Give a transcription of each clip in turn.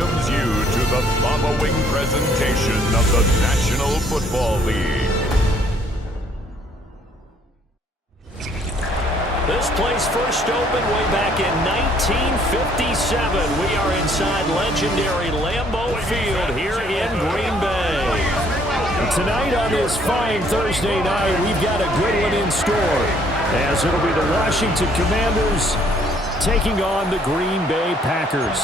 welcomes you to the following presentation of the National Football League. This place first opened way back in 1957. We are inside legendary Lambeau Field here in Green Bay. Tonight on this fine Thursday night, we've got a good one in store, as it'll be the Washington Commanders taking on the Green Bay Packers.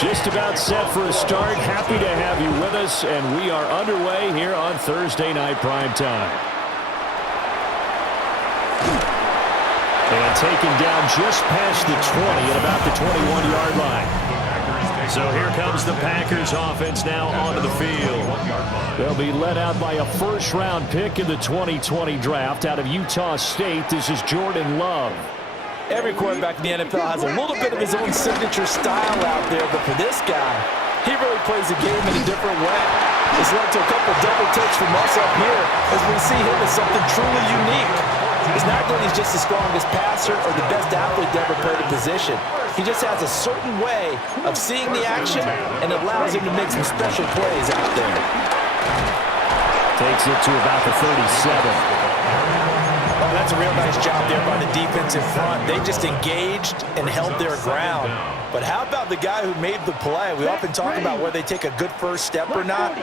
Just about set for a start. Happy to have you with us, and we are underway here on Thursday Night Primetime. And taken down just past the 20 at about the 21-yard line. So here comes the Packers offense now onto the field. They'll be led out by a first-round pick in the 2020 draft out of Utah State. This is Jordan Love. Every quarterback in the NFL has a little bit of his own signature style out there, but for this guy, he really plays the game in a different way. It's led to a couple double takes from us up here as we see him as something truly unique. It's not that he's just the strongest passer or the best athlete to ever play the position. He just has a certain way of seeing the action, and it allows him to make some special plays out there. Takes it to about the 37. Oh, that's a real nice job there by the defense in front. They just engaged and held their ground. But how about the guy who made the play? We often talk about whether they take a good first step or not.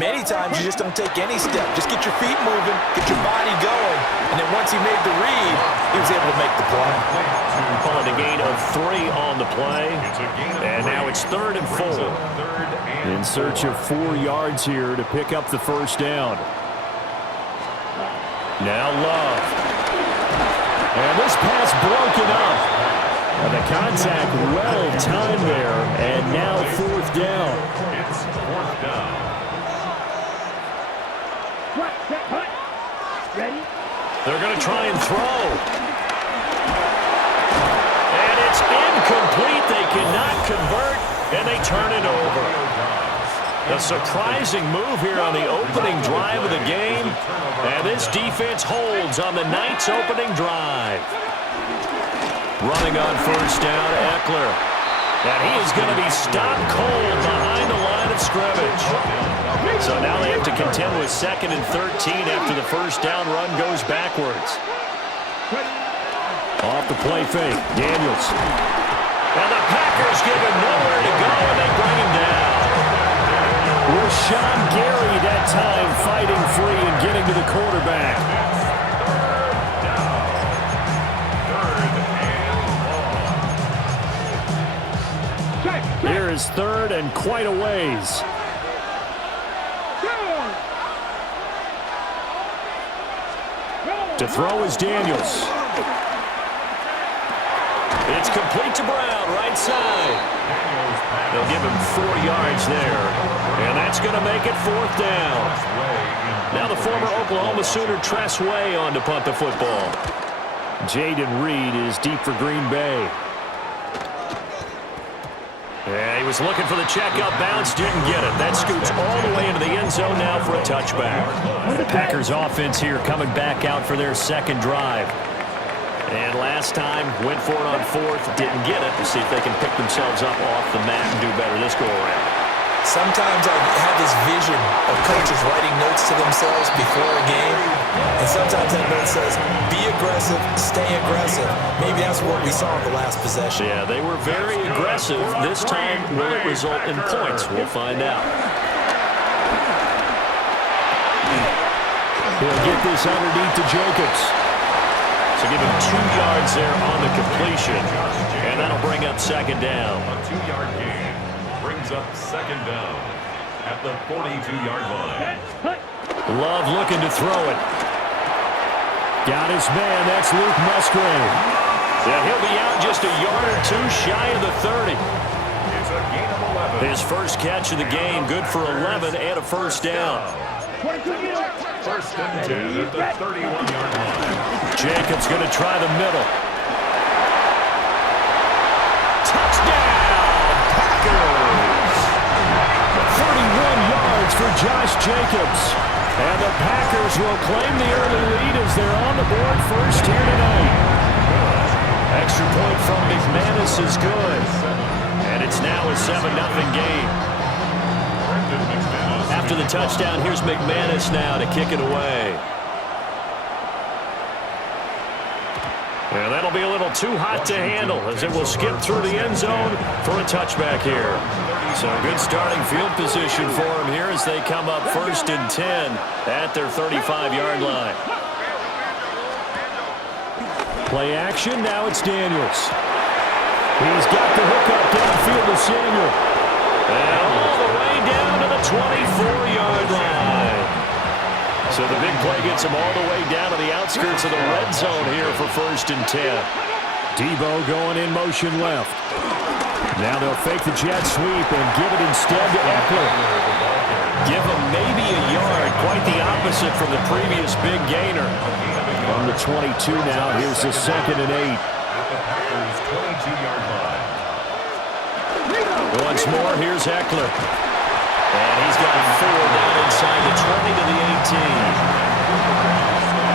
Many times you just don't take any step. Just get your feet moving, get your body going, and then once he made the read, he was able to make the play. Calling a gain of 3 on the play, and now it's 3rd and 4. In search of 4 yards here to pick up the first down. Now Love. And this pass broken up. And the contact well timed there. And now 4th down. It's 4th down. Ready? They're going to try and throw. And it's incomplete. They cannot convert, and they turn it over. A surprising move here on the opening drive of the game. And this defense holds on the night's opening drive. Running on first down, Eckler. And he is going to be stopped cold behind the line of scrimmage. So now they have to contend with 2nd and 13 after the first down run goes backwards. Off the play fake, Daniels. And the Packers give him nowhere to go, and they bring him down. Rashawn Gary that time fighting free and getting to the quarterback. Here is 3rd and quite a ways. To throw is Daniels. It's complete to Brown, right side. They'll give him 4 yards there, and that's going to make it 4th down. Now the former Oklahoma Sooner Tress Way on to punt the football. Jaden Reed is deep for Green Bay. Yeah, he was looking for the check-up bounce, didn't get it. That scoots all the way into the end zone now for a touchback. The Packers offense here coming back out for their 2nd drive. And last time, went for it on 4th, didn't get it. To see if they can pick themselves up off the mat and do better this go-around. Sometimes I have this vision of coaches writing notes to themselves before a game. And sometimes that note says, be aggressive, stay aggressive. Maybe that's what we saw in the last possession. Yeah, they were very aggressive. This time, will it result in points? We'll find out. He'll get this underneath to Jacobs. So give him 2 yards there on the completion. And that'll bring up 2nd down. A 2-yard gain brings up 2nd down at the 42-yard line. Love looking to throw it. Got his man. That's Luke Musgrave. Yeah, he'll be out just a yard or 2 shy of the 30. It's a gain of 11. His first catch of the game, good for 11 and a first down. 1st and 10 at the 31-yard line. Jacobs going to try the middle. Touchdown, Packers! 31 yards for Josh Jacobs. And the Packers will claim the early lead as they're on the board first here tonight. Extra point from McManus is good. And it's now a 7-0 game. After the touchdown, here's McManus now to kick it away. And that'll be a little too hot to handle as it will skip through the end zone for a touchback here. So good starting field position for him here as they come up 1st and 10 at their 35-yard line. Play action, now it's Daniels. He's got the hookup downfield to Samuel. And all the way down to the 24-yard line. So the big play gets him all the way down to the outskirts of the red zone here for 1st and 10. Debo going in motion left. Now they'll fake the jet sweep and give it instead to Eckler. Give him maybe a yard, quite the opposite from the previous big gainer. From the 22 now, here's the 2nd and 8. Once more, here's Eckler. And he's got 4 down inside the 20 to the 18.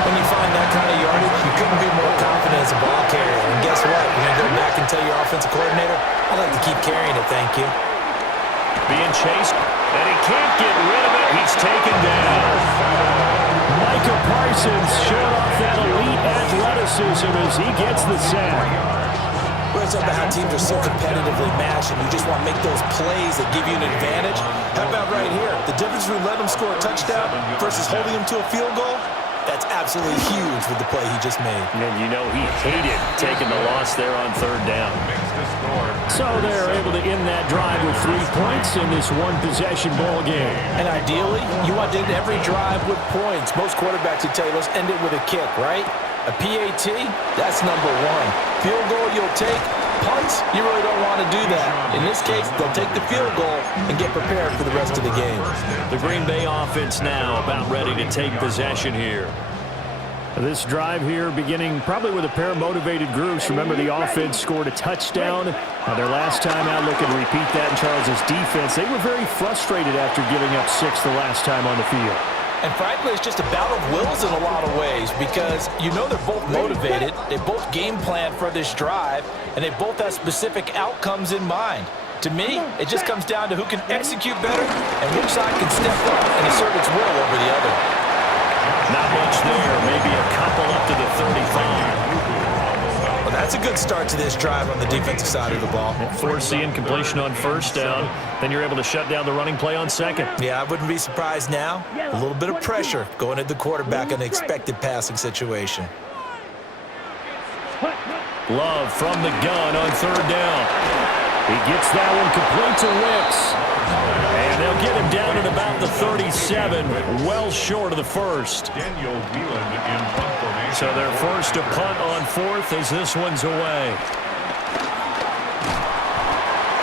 When you find that kind of yardage, you couldn't be more confident as a ball carrier. And guess what? You're going to go back and tell your offensive coordinator, I'd like to keep carrying it, thank you. Being chased, and he can't get rid of it. He's taken down. Micah Parsons showing off that elite athleticism as he gets the sack. Well, it's about how teams are so competitively matched, and you just want to make those plays that give you an advantage. How about right here? The difference between letting them score a touchdown versus holding them to a field goal? That's absolutely huge with the play he just made. And you know he hated taking the loss there on 3rd down. So they're able to end that drive with 3 points in this one-possession ball game. And ideally, you want to end every drive with points. Most quarterbacks would tell you, let's end it with a kick, right? A PAT, that's number 1. Field goal you'll take. Punts, you really don't want to do that. In this case, they'll take the field goal and get prepared for the rest of the game. The Green Bay offense now about ready to take possession here. This drive here beginning probably with a pair of motivated groups. Remember, the offense scored a touchdown. Their last time out, looking to repeat that in Charles's defense. They were very frustrated after giving up 6 the last time on the field. And frankly, it's just a battle of wills in a lot of ways because you know they're both motivated, they both game plan for this drive, and they both have specific outcomes in mind. To me, it just comes down to who can execute better and which side can step up and assert its will over the other. Not much there, maybe a couple up to the 35. Well, that's a good start to this drive on the defensive side of the ball. Force the incompletion on 1st down. Then you're able to shut down the running play on 2nd. Yeah, I wouldn't be surprised now. A little bit of pressure going at the quarterback in an expected passing situation. Love from the gun on 3rd down. He gets that one complete to Wicks. And they'll get him down at about the 37, well short of the 1st. So they're forced to punt on 4th as this one's away.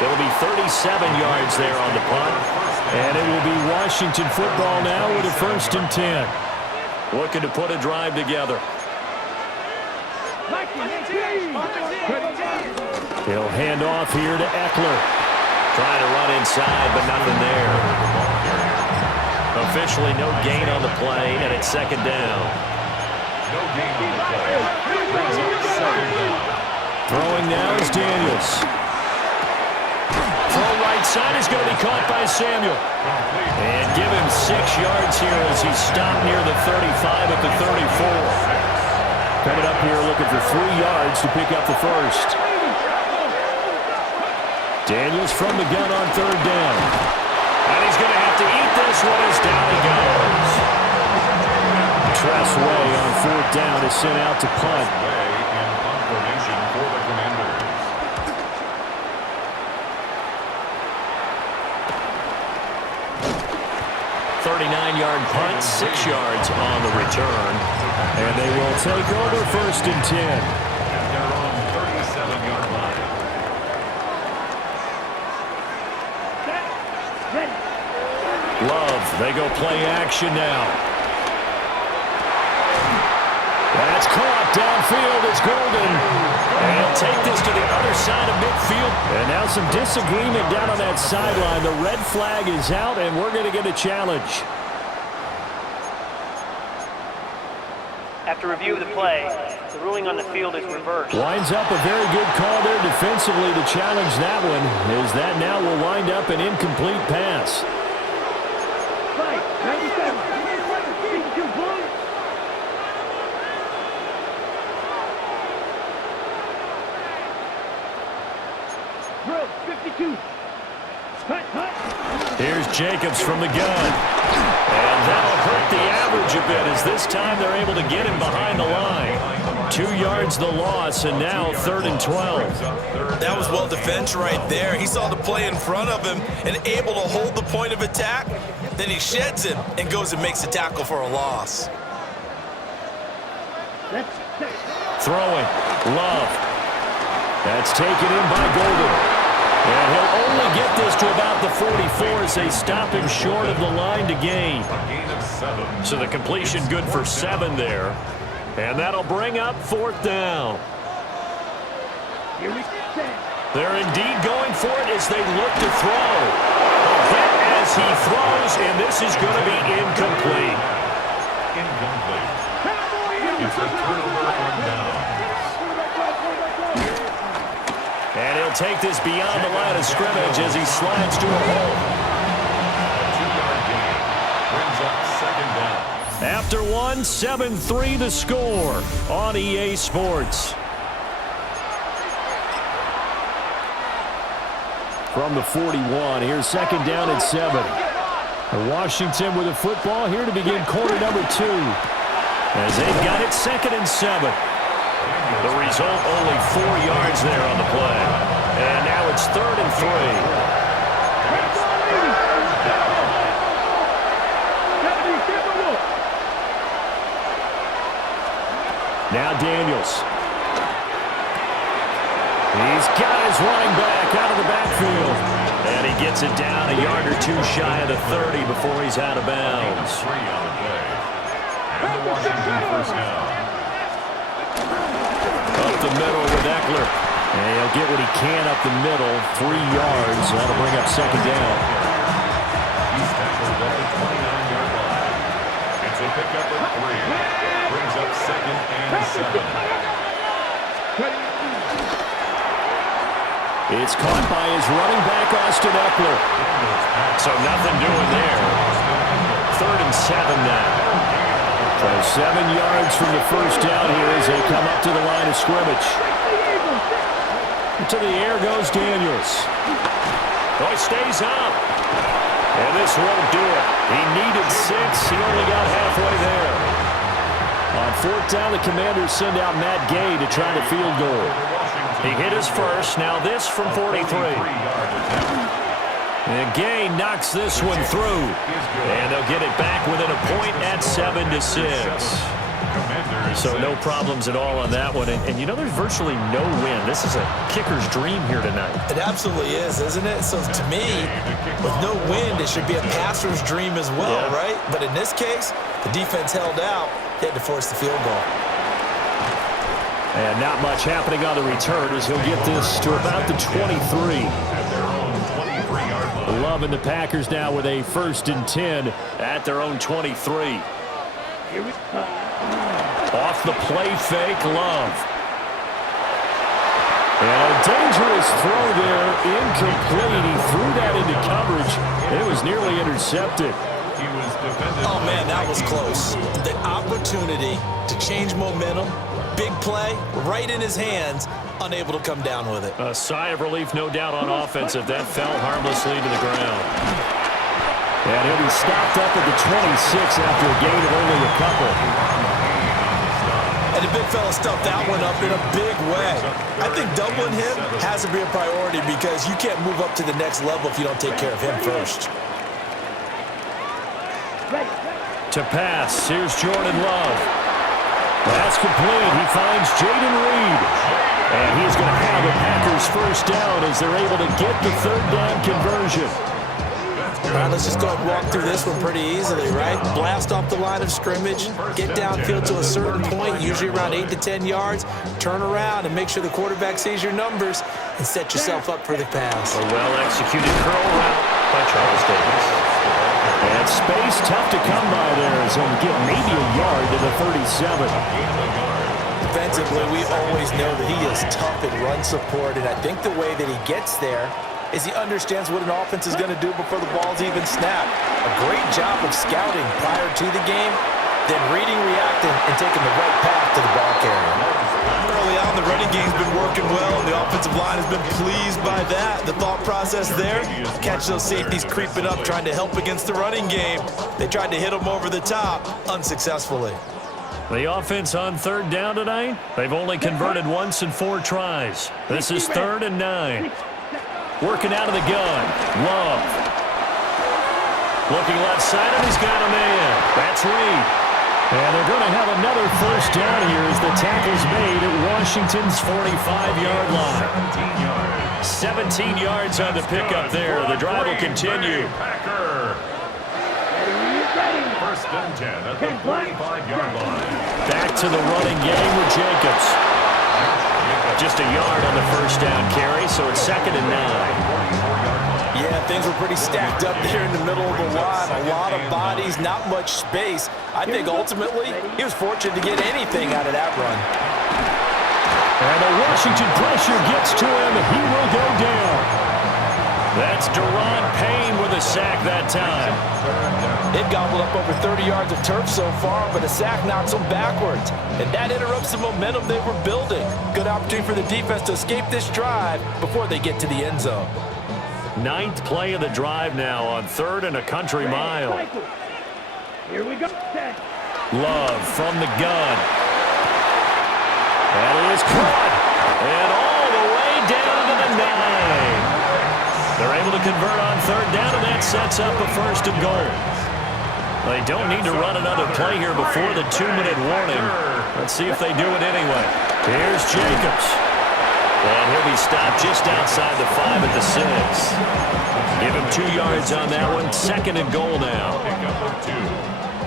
It'll be 37 yards there on the punt. And it will be Washington football now with a 1st and 10. Looking to put a drive together. He'll hand off here to Eckler. Trying to run inside, but nothing there. Officially no gain on the play, and it's 2nd down. Throwing now is Daniels. Throw right side is going to be caught by Samuel. And give him 6 yards here as he's stopped near the 35 at the 34. Coming up here looking for 3 yards to pick up the 1st. Daniels from the gun on 3rd down. And he's going to have to eat this one as down he goes. Tressway on 4th down is sent out to punt. 39-yard punt, 6 yards on the return. And they will take over 1st and 10. They're on 37-yard line. Love, they go play action now. That's caught downfield. It's Golden. And he'll take this to the other side of midfield. And now some disagreement down on that sideline. The red flag is out, and we're going to get a challenge. After review of the play, the ruling on the field is reversed. Winds up a very good call there defensively to challenge that one, as that now will wind up an incomplete pass. Right, 97. 52 points. Drill, 52. Cut. Here's Jacobs from the gun. And that'll hurt the average a bit, as this time they're able to get him behind the line. 2 yards the loss, and now 3rd and 12. That was well defended right there. He saw the play in front of him and able to hold the point of attack. Then he sheds him and goes and makes a tackle for a loss. Throwing. Love. That's taken in by Golden. And he'll only get this to about the 44 as they stop him short of the line to gain. So the completion good for 7 there. And that'll bring up 4th down. They're indeed going for it as they look to throw. A hit as he throws, and this is going to be incomplete. It's a turnover on down. And he'll take this beyond the line of scrimmage as he slides to a hole. A 2-yard gain brings up 2nd down. After one, 7-3 the score on EA Sports. From the 41, here's 2nd down and 7. Washington with the football here to begin quarter number 2. As they've got it 2nd and 7. The result, only 4 yards there on the play. And now it's 3rd and 3. Now Daniels. He's got his running back out of the backfield. And he gets it down a yard or 2 shy of the 30 before he's out of bounds. 3 on the play. And the Washington first down. Up the middle with Eckler. And he'll get what he can up the middle. 3 yards. That'll bring up 2nd down. He's tackled at the 29-yard line. It's a pickup of 3. Brings up 2nd and 7. It's caught by his running back, Austin Eckler. So nothing doing there. 3rd and 7 now. So 7 yards from the first down here as they come up to the line of scrimmage. To the air goes Daniels. Oh, he stays up. And this won't do it. He needed 6. He only got halfway there. On 4th down, the Commanders send out Matt Gay to try the field goal. He hit his first. Now this from 43. And Gay knocks this one through. And they'll get it back within a point at 7-6. So no problems at all on that one. And you know, there's virtually no win. This is a kicker's dream here tonight. It absolutely is, isn't it? So to me, with no wind, it should be a passer's dream as well, right? But in this case, the defense held out. They had to force the field goal. And not much happening on the return as he'll get this to about the 23. Love and the Packers now with a 1st and 10 at their own 23. Off the play fake, Love. And a dangerous throw there, incomplete. He threw that into coverage. It was nearly intercepted. Oh, man, that was close. The opportunity to change momentum, big play, right in his hands, unable to come down with it. A sigh of relief, no doubt, on offense if that fell harmlessly to the ground. And he'll be stopped up at the 26 after a gain of only a couple. And the big fella stuffed that one up in a big way. I think doubling him has to be a priority because you can't move up to the next level if you don't take care of him first. To pass, here's Jordan Love. That's complete. He finds Jaden Reed. And he's going to have the Packers first down as they're able to get the 3rd down conversion. All right, let's just go ahead and walk through this one pretty easily, right? Blast off the line of scrimmage, get downfield to a certain point, usually around 8 to 10 yards, turn around and make sure the quarterback sees your numbers and set yourself up for the pass. A well-executed curl route by Charles Davis. And space tough to come by there as he'll get maybe a yard to the 37. Defensively, we always know that he is tough in run support, and I think the way that he gets there is he understands what an offense is going to do before the ball's even snapped. A great job of scouting prior to the game, then reading, reacting, and taking the right path to the ball carrier. Early on, the running game's been working well, and the offensive line has been pleased by that. The thought process there, catch those safeties creeping up, trying to help against the running game. They tried to hit them over the top, unsuccessfully. The offense on third down tonight, they've only converted once in 4 tries. This is 3rd and 9. Working out of the gun, Love. Looking left side, and he's got a man. That's Reed. And they're going to have another first down here as the tackle's made at Washington's 45-yard line. 17 yards on the pickup there. The drive will continue. First and 10 at the 45-yard line. Back to the running game with Jacobs. Just a yard on the first down carry, so it's 2nd and 9. Yeah, things were pretty stacked up there in the middle of the line. A lot of bodies, not much space. I think ultimately he was fortunate to get anything out of that run. And the Washington pressure gets to him. He will go down. That's Deron Payne with a sack that time. They've gobbled up over 30 yards of turf so far, but a sack knocks them backwards. And that interrupts the momentum they were building. Good opportunity for the defense to escape this drive before they get to the end zone. 9th play of the drive now on 3rd and a country mile. Here we go. Love from the gun. That is caught. And all the way down to the 9. They're able to convert on 3rd down, and that sets up a 1st and goal. They don't need to run another play here before the 2-minute warning. Let's see if they do it anyway. Here's Jacobs. And he'll be stopped just outside the 5 at the 6. Give him 2 yards on that one. 2nd and goal now. Pickup of 2.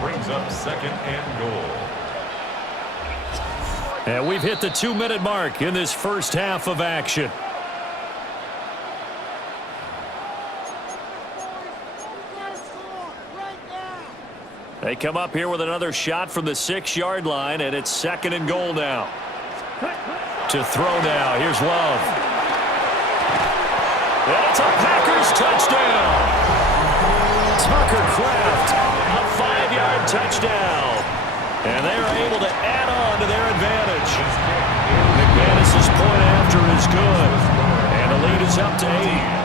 Brings up 2nd and goal. And we've hit the 2-minute mark in this first half of action. They come up here with another shot from the 6-yard line, and it's 2nd and goal now. To throw now, here's Love. That's a Packers touchdown. Tucker Kraft, a 5-yard touchdown. And they are able to add on to their advantage. McManus's point after is good. And the lead is up to 8.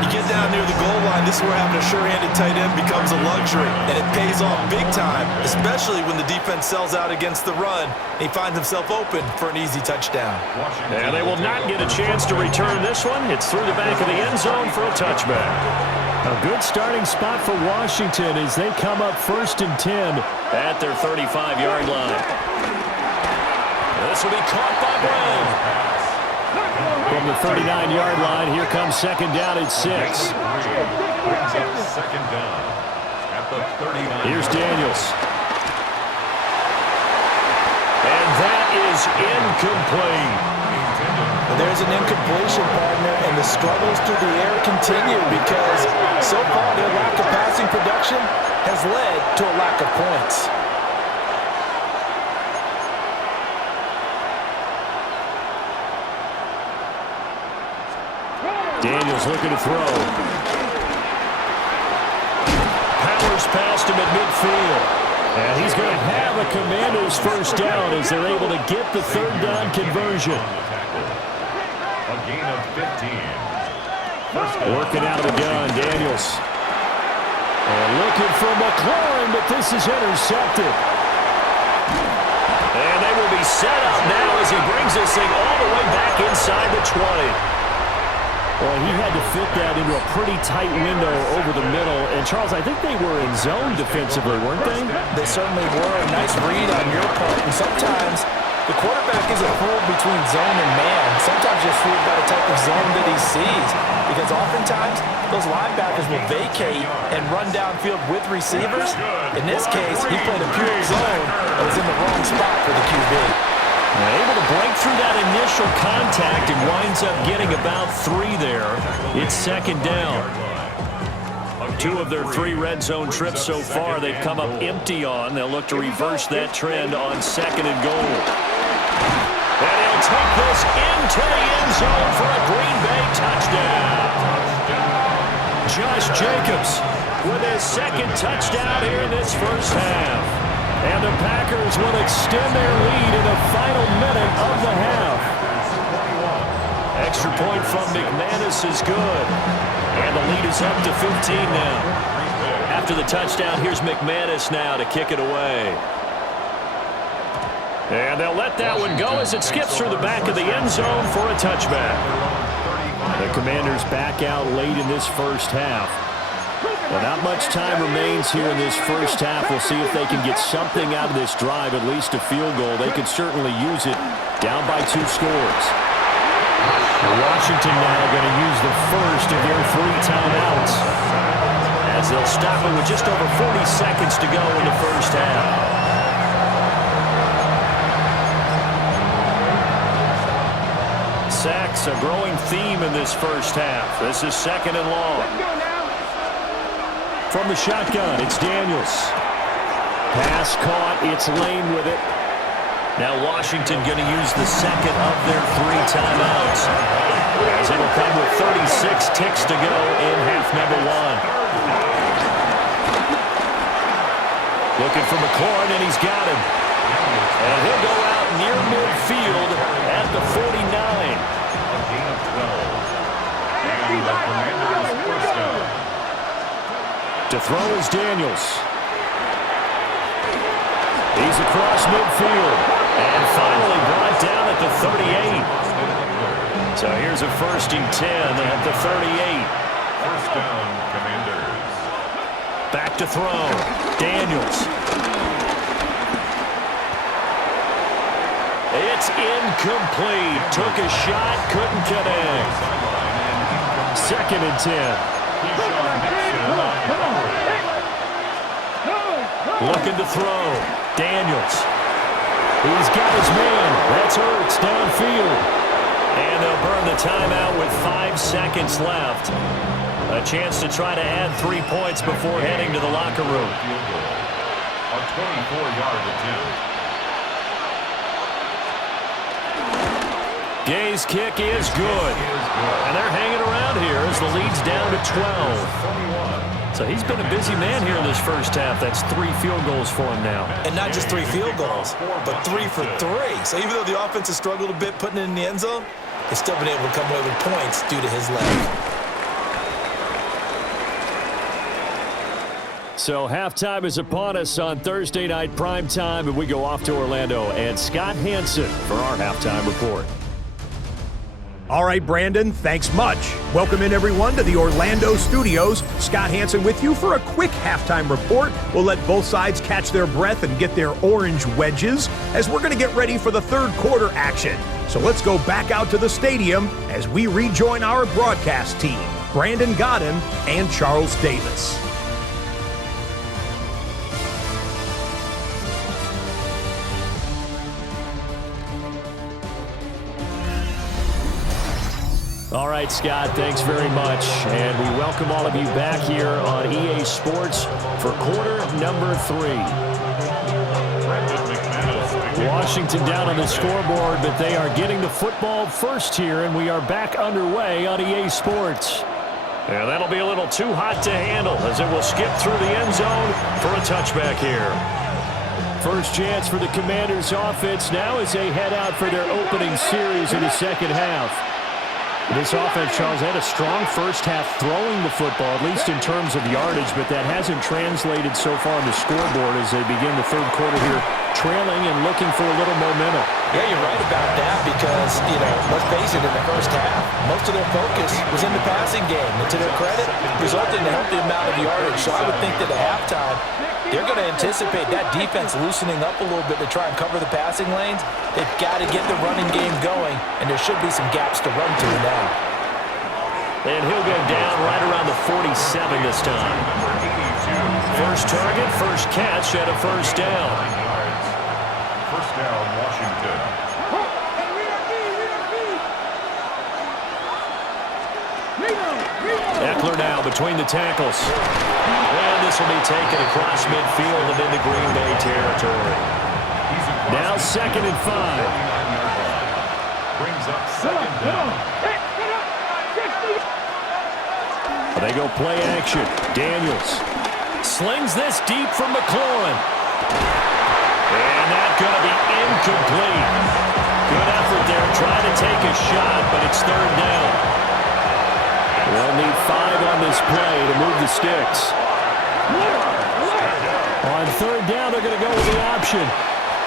You get down near the goal line, this is where having a sure-handed tight end becomes a luxury, and it pays off big time, especially when the defense sells out against the run. He finds himself open for an easy touchdown. And they will not get a chance to return this one. It's through the back of the end zone for a touchback. A good starting spot for Washington as they come up 1st and 10 at their 35-yard line. This will be caught by Brown. From the 39-yard line, here comes 2nd down at 6. Brings up 2nd down at the 39. Here's Daniels. And that is incomplete. There's an incompletion, partner, and the struggles through the air continue because so far their lack of passing production has led to a lack of points. Daniels looking to throw. Powers past him at midfield. And he's going to have a Commander's first down as they're able to get the 3rd down conversion. A gain of 15. Working out of the gun, Daniels. And looking for McLaurin, but this is intercepted. And they will be set up now as he brings this thing all the way back inside the 20. Well, he had to fit that into a pretty tight window over the middle. And, Charles, I think they were in zone defensively, weren't they? They certainly were. A nice read on your part. And sometimes the quarterback isn't fooled between zone and man. Sometimes you're fooled by the type of zone that he sees. Because oftentimes, those linebackers will vacate and run downfield with receivers. In this case, he played a pure zone and was in the wrong spot for the QB. Able to break through that initial contact and winds up getting about 3 there. It's 2nd down. 2 of their 3 red zone trips so far, they've come up empty on. They'll look to reverse that trend on 2nd and goal. And he'll take this into the end zone for a Green Bay touchdown. Josh Jacobs with his 2nd touchdown here in this first half. And the Packers will extend their lead in the final minute of the half. Extra point from McManus is good. And the lead is up to 15 now. After the touchdown, here's McManus now to kick it away. And they'll let that one go as it skips through the back of the end zone for a touchback. The Commanders back out late in this first half. Well, not much time remains here in this first half. We'll see if they can get something out of this drive, at least a field goal. They could certainly use it down by 2 scores. Washington now going to use the first of their 3 timeouts as they'll stop it with just over 40 seconds to go in the first half. Sacks, a growing theme in this first half. This is 2nd and long. From the shotgun, it's Daniels. Pass caught, it's Lane with it. Now Washington going to use the 2nd of their 3 timeouts, as it'll come with 36 ticks to go in half number 1. Looking for McLaurin, and he's got him. And he'll go out near midfield at the 49. To throw is Daniels. He's across midfield. And finally brought down at the 38. So here's a 1st and 10 at the 38. First down, Commanders. Back to throw. Daniels. It's incomplete. Took a shot, couldn't connect. 2nd and 10. Looking to throw. Daniels. He's got his man. That's Ertz downfield. And they'll burn the timeout with 5 seconds left. A chance to try to add 3 points before heading to the locker room. A 24-yard attempt. Gay's kick is good. And they're hanging around here as the lead's down to 12. So he's been a busy man here in this first half. That's 3 field goals for him now. And not just 3 field goals, but 3 for 3. So even though the offense has struggled a bit putting it in the end zone, they've still been able to come away with points due to his leg. So halftime is upon us on Thursday night primetime, and we go off to Orlando and Scott Hansen for our halftime report. All right, Brandon, thanks much. Welcome in, everyone, to the Orlando studios. Scott Hansen with you for a quick halftime report. We'll let both sides catch their breath and get their orange wedges as we're going to get ready for the 3rd quarter action. So let's go back out to the stadium as we rejoin our broadcast team, Brandon Godden and Charles Davis. All right, Scott, thanks very much. And we welcome all of you back here on EA Sports for quarter number 3. Washington down on the scoreboard, but they are getting the football first here, and we are back underway on EA Sports. And that'll be a little too hot to handle as it will skip through the end zone for a touchback here. First chance for the Commanders offense now as they head out for their opening series in the second half. This offense, Charles, had a strong first half throwing the football, at least in terms of yardage, but that hasn't translated so far on the scoreboard as they begin the 3rd quarter here, trailing and looking for a little momentum. Yeah, you're right about that because, let's face it, in the first half, most of their focus was in the passing game. And to their credit, resulted in a healthy amount of yardage. So I would think that at halftime, they're going to anticipate that defense loosening up a little bit to try and cover the passing lanes. They've got to get the running game going, and there should be some gaps to run to now. And he'll go down right around the 47 this time. First target, first catch at a first down. First down, Washington. Eckler now between between the tackles. And this will be taken across midfield and into Green Bay territory. Now 2nd and 5. Brings up 2nd down. They go play action. Daniels slings this deep from McLaurin. And that's going to be incomplete. Good effort there trying to take a shot, but it's 3rd down. They'll need 5 on this play to move the sticks. On 3rd down, they're going to go with the option.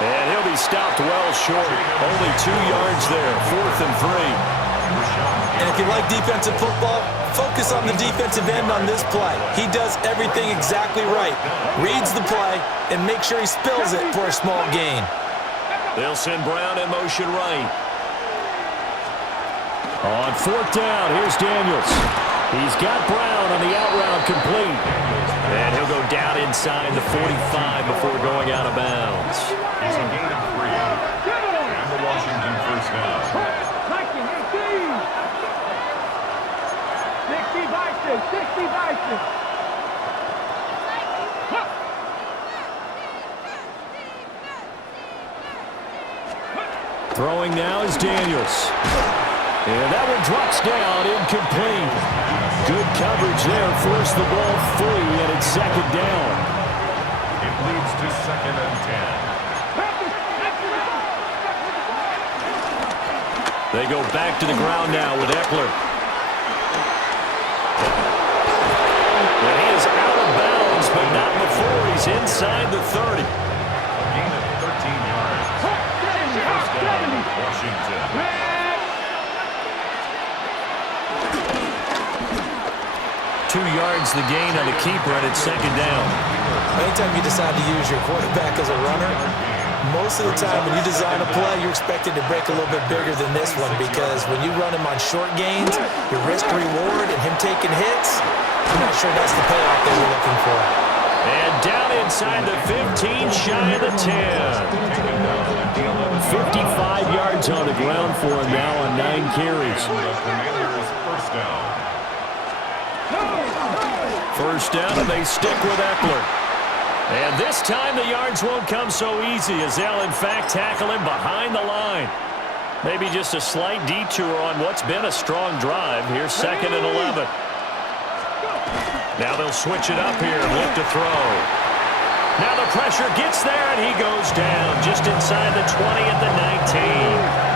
And he'll be stopped well short. Only 2 yards there. 4th and 3. And if you like defensive football, focus on the defensive end on this play. He does everything exactly right. Reads the play and makes sure he spills it for a small gain. They'll send Brown in motion right. On 4th down, here's Daniels. He's got Brown on the out route complete. And he'll go down inside the 45 before going out of bounds. It's a gain of 3. And the Washington first down. 60 Vikings. Throwing now is Daniels. And that one drops down, incomplete. Good coverage there, forced the ball free, and it's 2nd down. It leads to 2nd and 10. They go back to the ground now with Eckler. And he is out of bounds, but not before he's inside the 30. A gain of 13 yards. First down, Washington. 2 yards the gain on the keeper, and it's 2nd down. Anytime you decide to use your quarterback as a runner, most of the time when you design a play, you're expected to break a little bit bigger than this one, because when you run him on short gains, your risk-reward and him taking hits, I'm not sure that's the payoff they were looking for. And down inside the 15, shy of the 10. 55 yards on the ground for him now on 9 carries. First down, and they stick with Eckler. And this time the yards won't come so easy, as they'll in fact tackle him behind the line. Maybe just a slight detour on what's been a strong drive. Here's 2nd and 11. Now they'll switch it up here and look to throw. Now the pressure gets there, and he goes down just inside the 20 at the 19.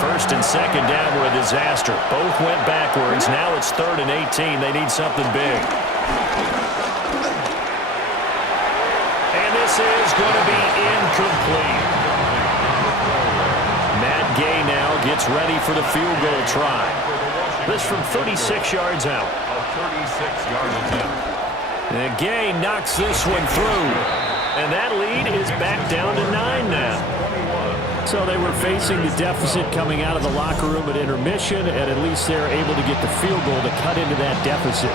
1st and 2nd down were a disaster. Both went backwards. Now it's 3rd and 18. They need something big. And this is going to be incomplete. Matt Gay now gets ready for the field goal try. This from 36 yards out. 36-yard attempt. And Gay knocks this one through. And that lead is back down to 9 now. So they were facing the deficit coming out of the locker room at intermission, and at least they're able to get the field goal to cut into that deficit.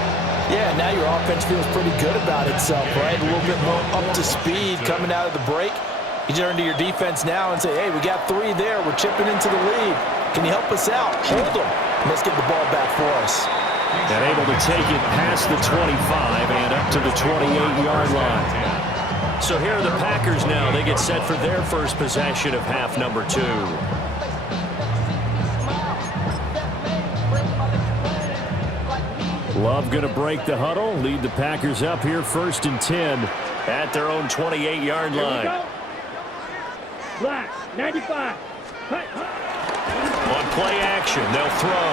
Yeah, now your offense feels pretty good about itself, right? A little bit more up to speed coming out of the break. You turn to your defense now and say, hey, we got 3 there. We're chipping into the lead. Can you help us out? Hold them. Let's get the ball back for us. And able to take it past the 25 and up to the 28-yard line. So here are the Packers now. They get set for their first possession of half number 2. Love going to break the huddle, lead the Packers up here 1st and 10 at their own 28-yard line. Black, 95. On play action, they'll throw.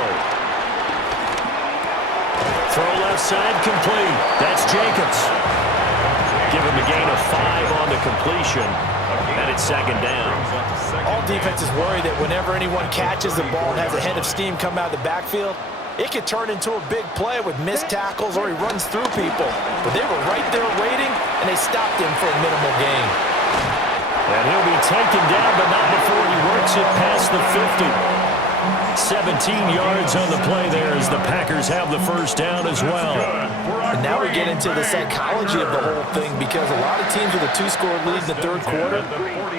Throw left side, complete. That's Jacobs. Give him a gain of 5 on the completion, and it's 2nd down. All defenses worry that whenever anyone catches the ball and has a head of steam come out of the backfield, it could turn into a big play with missed tackles or he runs through people. But they were right there waiting, and they stopped him for a minimal gain. And he'll be taken down, but not before he works it past the 50. 17 yards on the play there as the Packers have the first down as well. And now we get into the psychology of the whole thing, because a lot of teams with a 2-score lead in the 3rd quarter,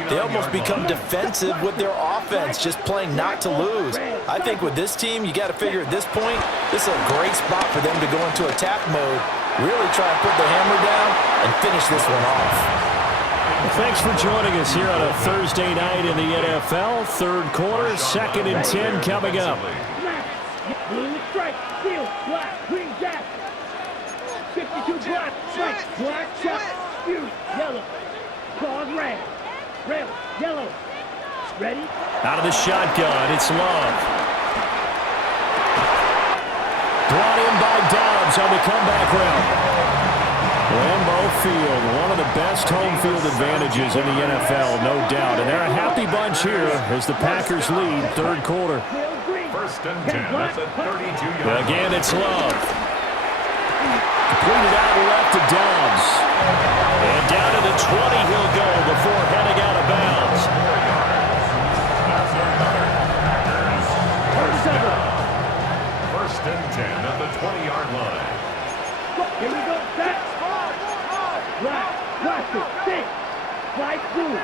they almost become defensive with their offense, just playing not to lose. I think with this team, you got to figure at this point, this is a great spot for them to go into attack mode, really try and put the hammer down and finish this one off. Well, thanks for joining us here on a Thursday night in the NFL. Third quarter, 2nd and 10 coming up. Blue strike, steel, black, green jack. 52 black, strike, black, chuck, spew, yellow. Claws red, red, yellow. Ready? Out of the shotgun, it's Love. Brought in by Dobbs on the comeback route. Lambeau Field, one of the best home field advantages in the NFL, no doubt. And they're a happy bunch here as the Packers lead third quarter. 1st and 10 at the 32-yard. Again, it's Love. Completed out left to Dobbs. And down to the 20 he'll go before heading out of bounds. 1st and 10 at the 20-yard line. Here we go, set. Black, plastic, thick, light blue.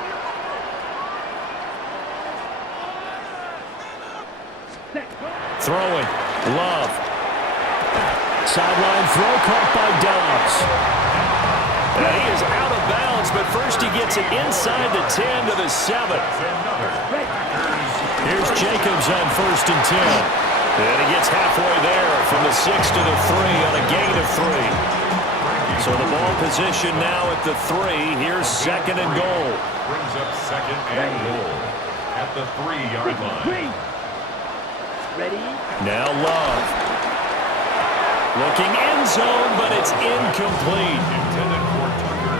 Set. Throwing. Love. Sideline throw caught by Dobbs. And he is out of bounds, but first he gets it inside the 10 to the 7. Here's Jacobs on 1st and 10. And he gets halfway there from the 6 to the 3 on a gain of 3. So the ball position now at the 3. Here's 2nd and goal. Brings up 2nd and goal at the 3-yard line. Ready? Now Love. Looking end zone, but it's incomplete.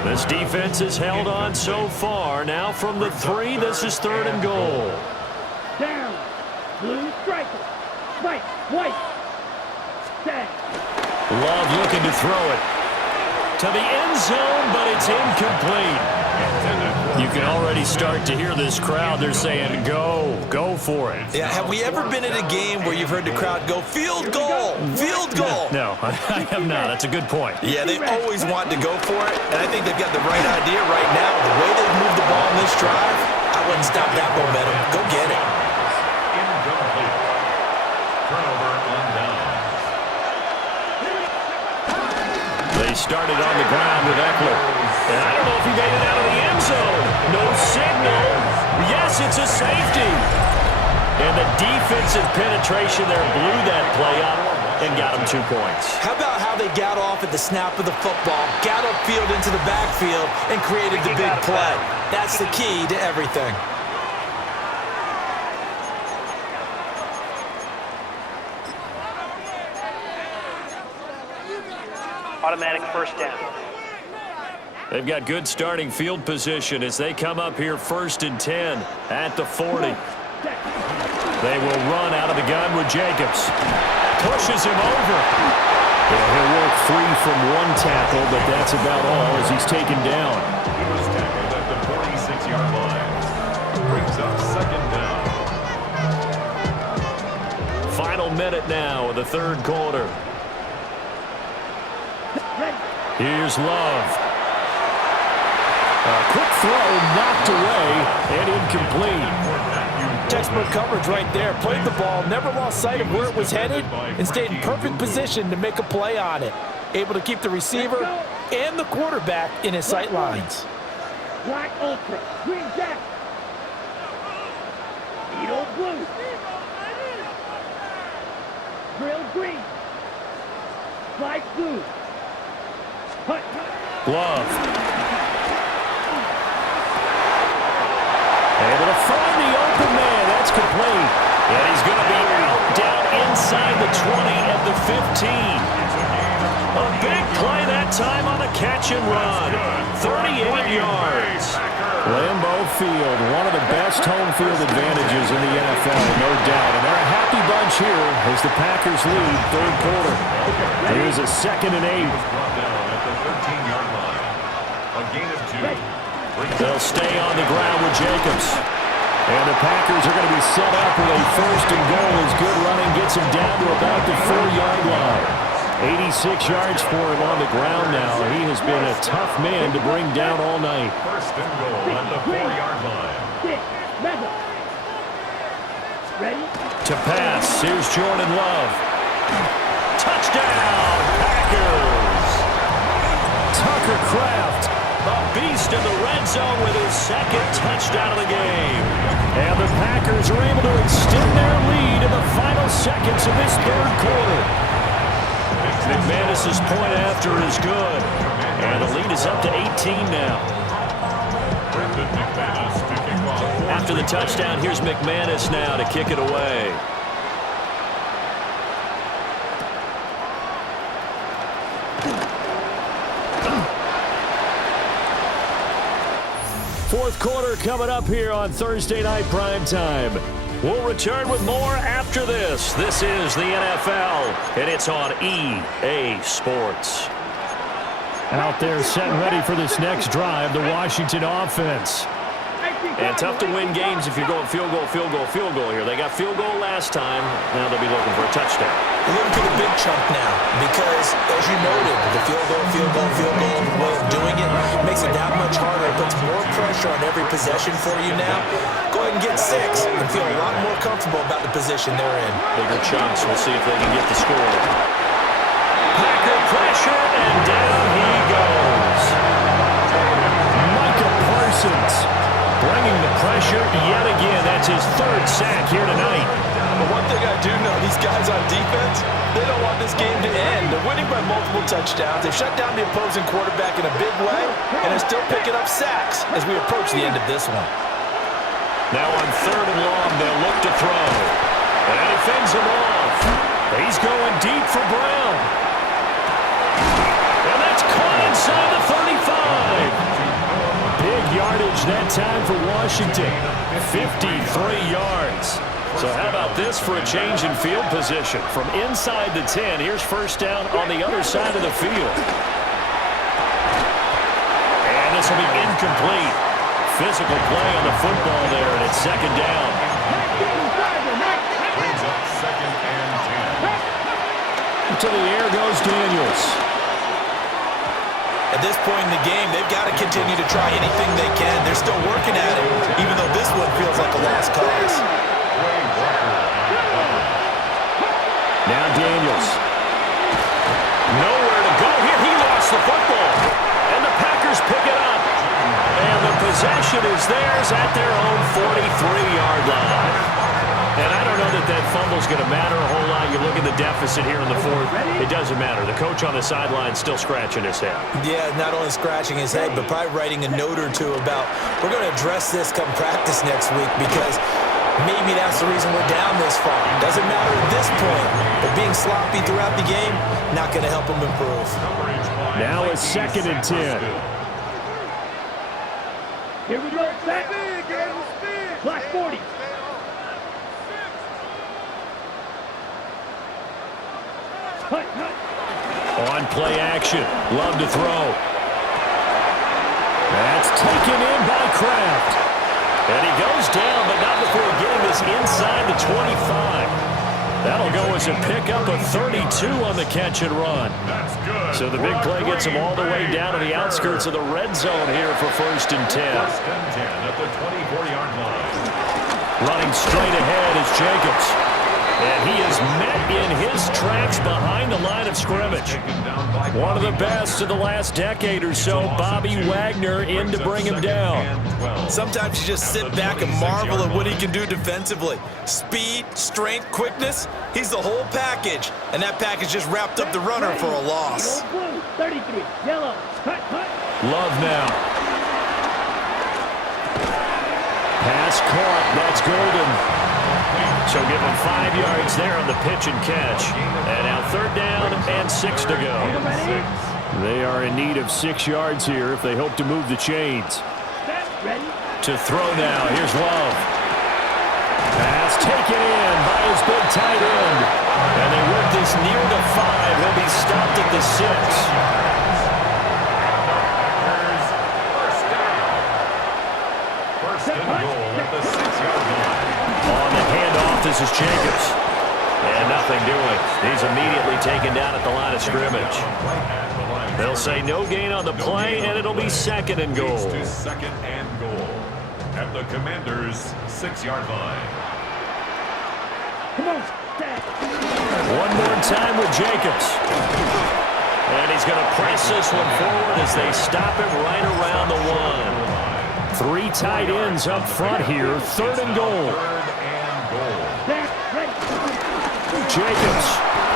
This defense has held on so far. Now from the 3, this is 3rd and goal. Down. Blue striker. Right. White. Set. Love looking to throw it to the end zone, but it's incomplete. You can already start to hear this crowd. They're saying, go for it. Yeah, have we ever been in a game where you've heard the crowd go, field goal, field goal? No, I have not. That's a good point. Yeah, they always want to go for it, and I think they've got the right idea right now. The way they've moved the ball in this drive, I wouldn't stop that momentum. Go get it. Incomplete. Turnover on downs. They started on the ground with Eckler. And I don't know if he made it out of the end zone. No signal. Yes, it's a safety. And the defensive penetration there blew that play up and got him 2 points. How about how they got off at the snap of the football, got upfield into the backfield, and created the big play? That's the key to everything. Automatic first down. They've got good starting field position as they come up here 1st and 10 at the 40. They will run out of the gun with Jacobs. Pushes him over. Yeah, he'll work free from one tackle, but that's about all as he's taken down. He was tackled at the 46-yard line. Brings up 2nd down. Final minute now of the third quarter. Here's Love. A quick throw knocked away and incomplete. Textbook coverage right there. Played the ball, never lost sight of where it was headed, and stayed in perfect position to make a play on it. Able to keep the receiver and the quarterback in his sight lines. Black ultra. Green jack. Beetle blue. Grill green. Light blue. Hut. Love. Able to find the open man. That's complete. And he's going to be out down inside the 20 at the 15. A big play that time on a catch and run. 38 yards. Lambeau Field, one of the best home field advantages in the NFL, no doubt. And they're a happy bunch here as the Packers lead third quarter. Here's a 2nd and 8. Brought down at the 13-yard line. A gain of 2. They'll stay on the ground with Jacobs. And the Packers are going to be set up with a 1st and goal as good running gets them down to about the 4-yard line. 86 yards for him on the ground now. He has been a tough man to bring down all night. First and goal at the 4-yard line. Ready? To pass, here's Jordan Love. Touchdown, Packers! Tucker Kraft, a beast in the red zone with his second touchdown of the game. And the Packers are able to extend their lead in the final seconds of this third quarter. McManus's point after is good. And the lead is up to 18 now. After the touchdown, here's McManus now to kick it away. Fourth quarter coming up here on Thursday Night Primetime. We'll return with more after this. This is the NFL, and it's on EA Sports. Out there set and ready for this next drive, the Washington offense. And tough to win games if you're going field goal here. They got field goal last time. Now they'll be looking for a touchdown. They're looking for the big chunk now because, as you noted, the field goal way of doing it makes it that much harder. It puts more pressure on every possession for you now. Go ahead and get 6 and feel a lot more comfortable about the position they're in. Bigger chunks. We'll see if they can get the score. Packer pressure, and down he goes. Micah Parsons bringing the pressure yet again. That's his 3rd sack here tonight. But one thing I do know, these guys on defense, they don't want this game to end. They're winning by multiple touchdowns. They've shut down the opposing quarterback in a big way, and they're still picking up sacks as we approach the end of this one. Now on 3rd and long, they'll look to throw. And he fends him off. He's going deep for Brown. And that's caught inside the 35. Big yardage that time for Washington. 53 yards. So how about this for a change in field position? From inside the 10, here's first down on the other side of the field. And this will be incomplete. Physical play on the football there, and it's 2nd down. Brings up 2nd and 10. To the air goes Daniels. At this point in the game, they've got to continue to try anything they can. They're still working at it, even though this one feels like a lost cause. Now Daniels. Nowhere to go here. He lost the football. And the Packers pick it up. And the possession is theirs at their own 43-yard line. And I don't know that that fumble's going to matter a whole lot. You look at the deficit here in the 4th. It doesn't matter. The coach on the sideline still scratching his head. Yeah, not only scratching his head, but probably writing a note or two about, we're going to address this come practice next week because maybe that's the reason we're down this far. Doesn't matter at this point, but being sloppy throughout the game, not going to help them improve. Now it's 2nd and 10. Here we go, set. Black 40. On play action. Love to throw. That's taken in by Kraft. And he goes down, but not before getting this inside the 25. That'll go as a pickup of 32 on the catch and run. That's good. So the big play gets him all the way down to the outskirts of the red zone here for 1st and 10. 1st and 10 at the 24-yard line. Running straight ahead is Jacobs. And he is met in his tracks behind the line of scrimmage. One of the best of the last decade or so, Bobby Wagner in to bring him down. Sometimes you just sit back and marvel at what he can do defensively. Speed, strength, quickness, he's the whole package. And that package just wrapped up the runner for a loss. Blue, 33, yellow, cut. Love now. Pass caught, that's Golden. So give him 5 yards there on the pitch and catch. And now 3rd down and 6 to go. They are in need of 6 yards here if they hope to move the chains. To throw now, here's Love. Pass taken in by his big tight end. And they work this near the 5. He'll be stopped at the 6. First and goal at the 6-yard line. On the handoff, this is Jacobs. And nothing doing. He's immediately taken down at the line of scrimmage. They'll say no gain on the play, and it'll be 2nd and goal. Second and goal at the Commanders' 6-yard line. Come on, One more time with Jacobs. And he's going to press this one forward as they stop him right around the 1. 3 tight ends up front here. 3rd and goal. Jacobs.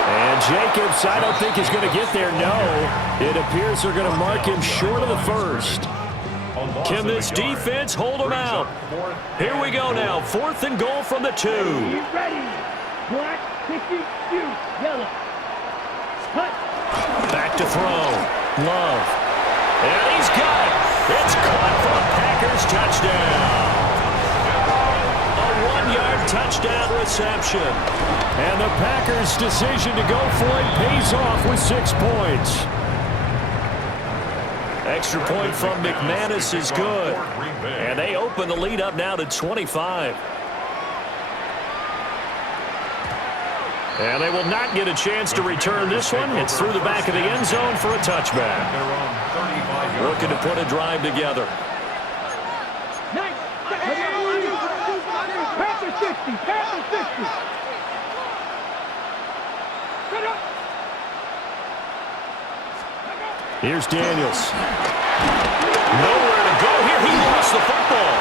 And Jacobs, I don't think he's going to get there. No. It appears they're going to mark him short of the 1st. Can this defense hold him out? Here we go now. 4th and goal from the 2. ready. Black, 50, yellow. Cut. Back to throw. Love. And he's got it. It's caught for a Packers touchdown. A 1-yard touchdown reception. And the Packers' decision to go for it pays off with 6 points. Extra point from McManus is good. And they open the lead up now to 25. And they will not get a chance to return this one. It's through the back of the end zone for a touchback. Looking to put a drive together. Nice. Panther 60. Panther 60. Cut up. Here's Daniels. Nowhere to go here. He lost the football.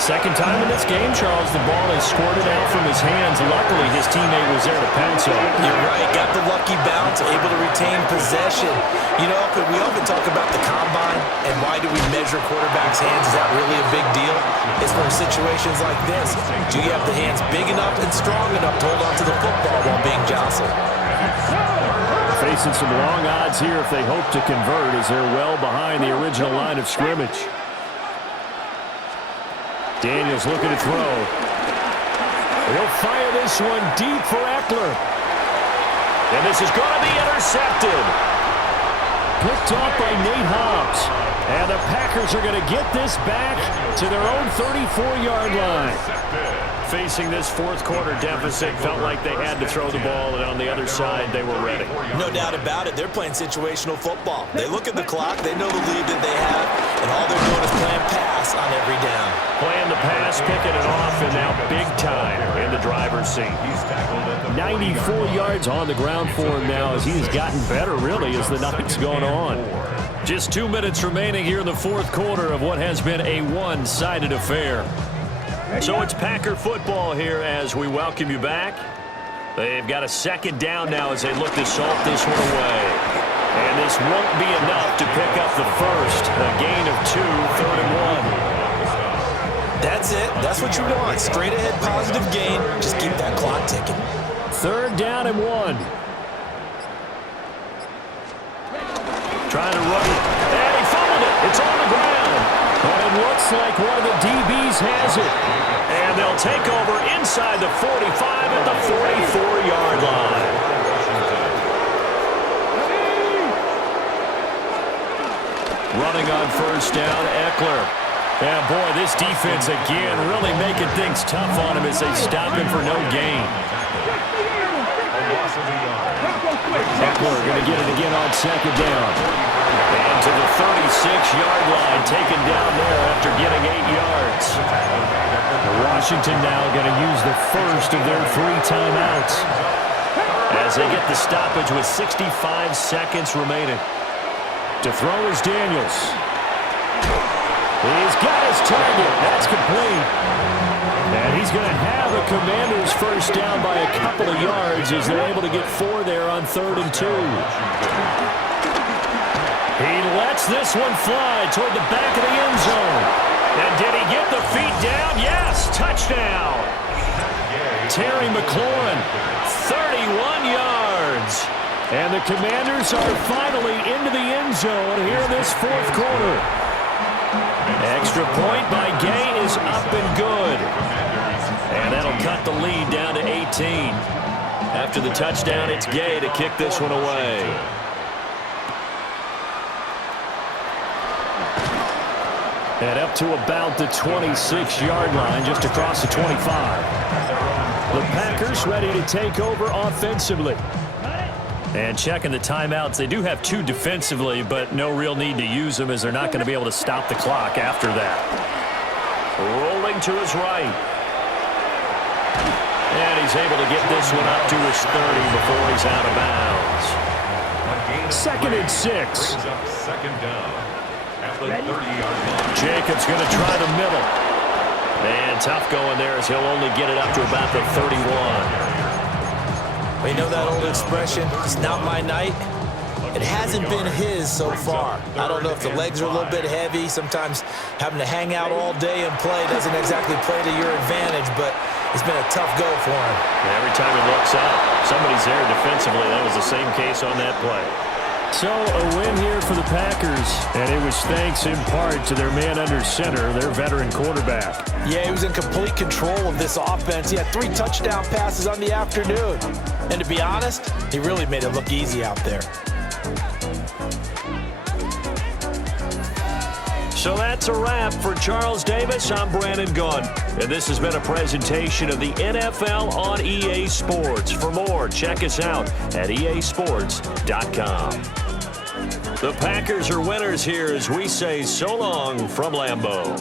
Second time in this game, Charles, the ball has squirted out from his hands. Luckily, his teammate was there to pounce on it. You're right. Got the lucky bounce, able to retain possession. You know, we often talk about the combine and why do we measure quarterbacks' hands? Is that really a big deal? It's for situations like this. Do you have the hands big enough and strong enough to hold on to the football while being jostled? Facing some long odds here if they hope to convert as they're well behind the original line of scrimmage. Daniels looking to throw. He'll fire this one deep for Eckler. And this is going to be intercepted. Picked off by Nate Hobbs. And the Packers are going to get this back to their own 34-yard line. Facing this 4th quarter deficit, felt like they had to throw the ball, and on the other side, they were ready. No doubt about it. They're playing situational football. They look at the clock, they know the lead that they have, and all they're doing is playing pass on every down. Playing the pass, picking it off, and now big time in the driver's seat. 94 yards on the ground for him now as he's gotten better, really, as the night's gone on. Just 2 minutes remaining here in the 4th quarter of what has been a one-sided affair. So it's Packer football here as we welcome you back. They've got a 2nd down now as they look to salt this one away. And this won't be enough to pick up the first. A gain of 2, 3rd and 1. That's it. That's what you want. Straight ahead positive gain. Just keep that clock ticking. 3rd down and 1. Trying to run it. And he fumbled it. It's on the ground. But it looks like one of the DBs has it. And they'll take over inside the 45 at the 44-yard line. Running on 1st down, Eckler. And boy, this defense again really making things tough on him as they stop him for no gain. Eckler going to get it again on 2nd down. And to the 36-yard line, taken down there after getting 8 yards. Washington now going to use the first of their 3 timeouts as they get the stoppage with 65 seconds remaining. To throw is Daniels. He's got his target. That's complete. And he's going to have a Commanders first down by a couple of yards as they're able to get 4 there on 3rd and 2. He lets this one fly toward the back of the end zone. And did he get the feet down? Yes, touchdown. Terry McLaurin, 31 yards. And the Commanders are finally into the end zone here in this 4th quarter. Extra point by Gay is up and good. And that'll cut the lead down to 18. After the touchdown, it's Gay to kick this one away. And up to about the 26-yard line, just across the 25. The Packers ready to take over offensively. And checking the timeouts, they do have 2 defensively, but no real need to use them as they're not going to be able to stop the clock after that. Rolling to his right. And he's able to get this one up to his 30 before he's out of bounds. 2nd and 6. Second down at the 30-yard line. Jacobs going to try the middle. And tough going there as he'll only get it up to about the 31. We know that old expression, it's not my night. It hasn't been his so far. I don't know if the legs are a little bit heavy. Sometimes having to hang out all day and play doesn't exactly play to your advantage, but it's been a tough go for him. And every time he looks up, somebody's there defensively. That was the same case on that play. So a win here for the Packers, and it was thanks in part to their man under center, their veteran quarterback. Yeah, he was in complete control of this offense. He had 3 touchdown passes on the afternoon. And to be honest, he really made it look easy out there. So that's a wrap for Charles Davis. I'm Brandon Gunn. And this has been a presentation of the NFL on EA Sports. For more, check us out at easports.com. The Packers are winners here as we say so long from Lambeau.